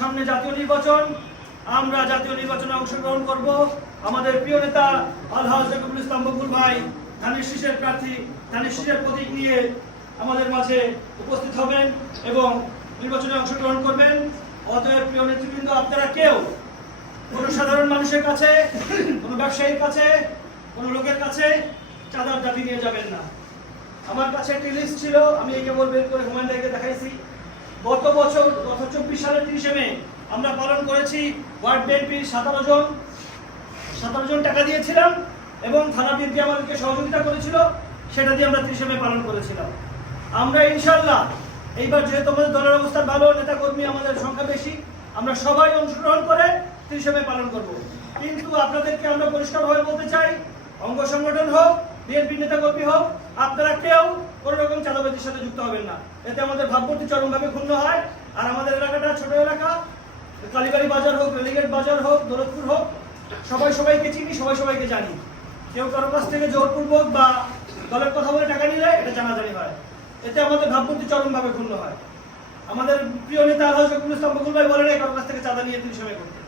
সামনে জাতীয় নির্বাচন, আমরা জাতীয় নির্বাচনে অংশগ্রহণ করব। আমাদের প্রিয় নেতা আলহাজ রকিবুল ইসলাম বকুল ভাই ধানের শীষের প্রার্থী, ধানের শীষের প্রতীক নিয়ে আমাদের মাঝে উপস্থিত হবেন এবং নির্বাচনে অংশগ্রহণ করবেন। অতএব প্রিয় নেতৃবৃন্দ, আপনারা কেউ কোনো সাধারণ মানুষের কাছে, কোনো ব্যবসায়ীর কাছে, কোনো লোকের কাছে চাঁদার দাবি নিয়ে যাবেন না। আমার কাছে একটি লিস্ট ছিল, আমি এই কেবল বের করে হুমায়ুন ভাইকে দেখাইছি। গত 24 সালের 30 মে আমরা পালন করেছি ওয়ার্ড বিএনপির 17 জন টাকা দিয়েছিলাম এবং থানা বিএনপি আমাদেরকে সহযোগিতা করেছিল, সেটা দিয়ে আমরা 30 মে পালন করেছিলাম। আমরা ইনশাআল্লাহ এইবার যেহেতু আমাদের দলের অবস্থা ভালো, নেতা কর্মী আমাদের সংখ্যা বেশি, আমরা সবাই অংশগ্রহণ করে 30 মে পালন করব। কিন্তু আপনাদেরকে আমরা পরিষ্কারভাবে বলতে চাই, অঙ্গ সংগঠন হোক, বিএনপি নেতা কর্মী হোক, আপনারা কেউ কোনো রকম চাঁদাবাজির সাথে যুক্ত হবেন না। এতে আমাদের ভাবমূর্তি চরমভাবে ক্ষুণ্ণ হয়। আর আমাদের এলাকাটা ছোট এলাকা, কালীবাড়ি বাজার হোক, রেলিগেট বাজার হোক, দৌলতপুর হোক, সবাই সবাইকে চিনি, সবাই সবাইকে জানি। কেউ কারো কাছ থেকে জোরপূর্বক বা দলের কথা বলে টাকা নিলে এটা জানাজানি হয়। এতে আমাদের ভাবমূর্তি চরমভাবে ক্ষুণ্ণ হয়। আমাদের প্রিয় নেতা আলহাজ রকিবুল ইসলাম বকুল ভাই বলে নাই কারো কাছ থেকে চাঁদা নিয়ে 30 মে করতে।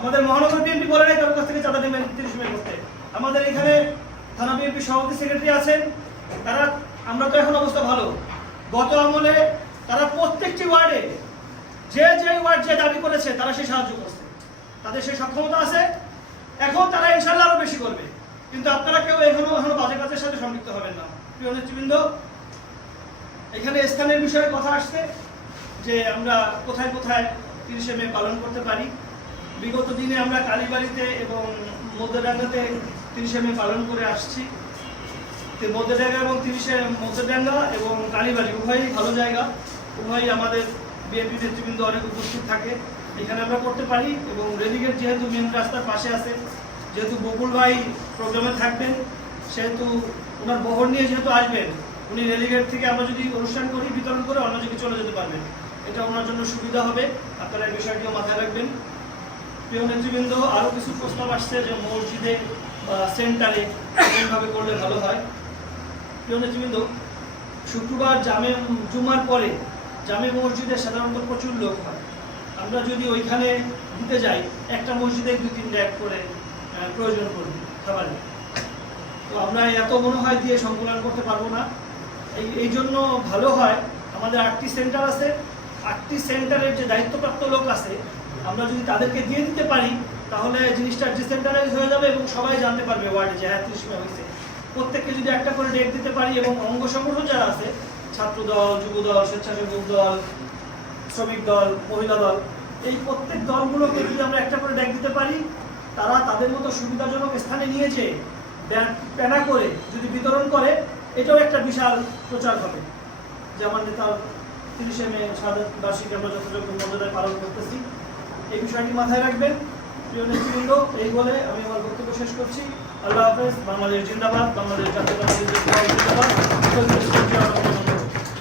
আমাদের মহানগর বিএনপি বলে নাই কারো কাছ থেকে চাঁদা নিয়ে 30 মে করতে। আমাদের এখানে থানা বিএনপি সভাপতি সেক্রেটারি আছেন, তারা, আমরা তো এখন অবস্থা ভালো, গত আমলে তারা প্রত্যেকটি ওয়ার্ডে যে ওয়ার্ড যে দাবি করেছে তারা সেই সাহায্য করছে, তাদের সেই সক্ষমতা আছে। এখন তারা ইনশাআল্লাহ আরো বেশি করবে। কিন্তু আপনারা কেউ এখনো বাজে কাজের সাথে সম্পৃক্ত হবেন না। প্রিয় নেতৃবৃন্দ, এখানে স্থানের বিষয়ে কথা আসছে যে আমরা কোথায় কোথায় 30 মে পালন করতে পারি। বিগত দিনে আমরা কালীবাড়িতে এবং মধ্যডাঙ্গাতে 30 মে পালন করে আসছি। মধ্যডাঙ্গা এবং মধ্যডাঙ্গা এবং কালীবাড়ি উভয়ই ভালো জায়গা, উভয়ই আমাদের বিএনপি নেতৃবৃন্দ অনেক উপস্থিত থাকে, এখানে আমরা করতে পারি। এবং রেলিগেট যেহেতু মেন রাস্তার পাশে আছে, যেহেতু বকুল ভাই প্রোগ্রামে থাকবেন, সেহেতু ওনার বহর নিয়ে যেহেতু আসবেন, উনি রেলিগেট থেকে আমরা যদি অনুষ্ঠান করি বিতরণ করে অন্য দিকে চলে যেতে পারবেন, এটা ওনার জন্য সুবিধা হবে। আপনারা এই বিষয়টিও মাথায় রাখবেন। প্রিয় নেতৃবৃন্দ, আরও কিছু প্রস্তাব আসছে যে মসজিদে বা সেন্টারে এমনভাবে করলে ভালো হয়। প্রিয় নেতৃবৃন্দ, শুক্রবার জুমার পরে জামে মসজিদে সাধারণত প্রচুর লোক হয়। আমরা যদি ওইখানে দিতে যাই, একটা মসজিদে 2-3 র‍্যাক করে প্রয়োজন পড়বে খাবারের, তো আমরা এত মনে হয় দিয়ে সংকলন করতে পারবো না। এই জন্য ভালো হয় আমাদের 8টি সেন্টার আছে, 8টি সেন্টারের যে দায়িত্বপ্রাপ্ত লোক আছে, আমরা যদি তাদেরকে দিয়ে দিতে পারি তাহলে জিনিসটা ডিসেন্ট্রালাইজ হয়ে যাবে এবং সবাই জানতে পারবে ওয়ার্ডে যে 30 মে হয়েছে। প্রত্যেককে যদি একটা করে ডেট দিতে পারি এবং অঙ্গ সংগঠন যারা আছে, ছাত্র দল, যুব দল, স্বেচ্ছাসেবক দল, শ্রমিক দল, মহিলা দল, এই প্রত্যেক দলগুলোকে যদি আমরা একটা করে ডেট দিতে পারি, তারা তাদের মতো সুবিধাজনক স্থানে নিয়ে যেয়ে প্যানা করে যদি বিতরণ করে, এটাও একটা বিশাল প্রচার হবে যে আমার নেতার 30 মে শাহাদাত বার্ষিকী আমরা যথাযোগ্য মর্যাদায় পালন করতেছি। এই বিষয়টি মাথায় রাখবেন। প্রিয় নেতৃবৃন্দ, এই বলে আমি আমার বক্তব্য শেষ করছি। আল্লাহ হাফেজ। বাংলাদেশ জিন্দাবাদ, বাংলাদেশ জাতীয়তাবাদী দল জিন্দাবাদ।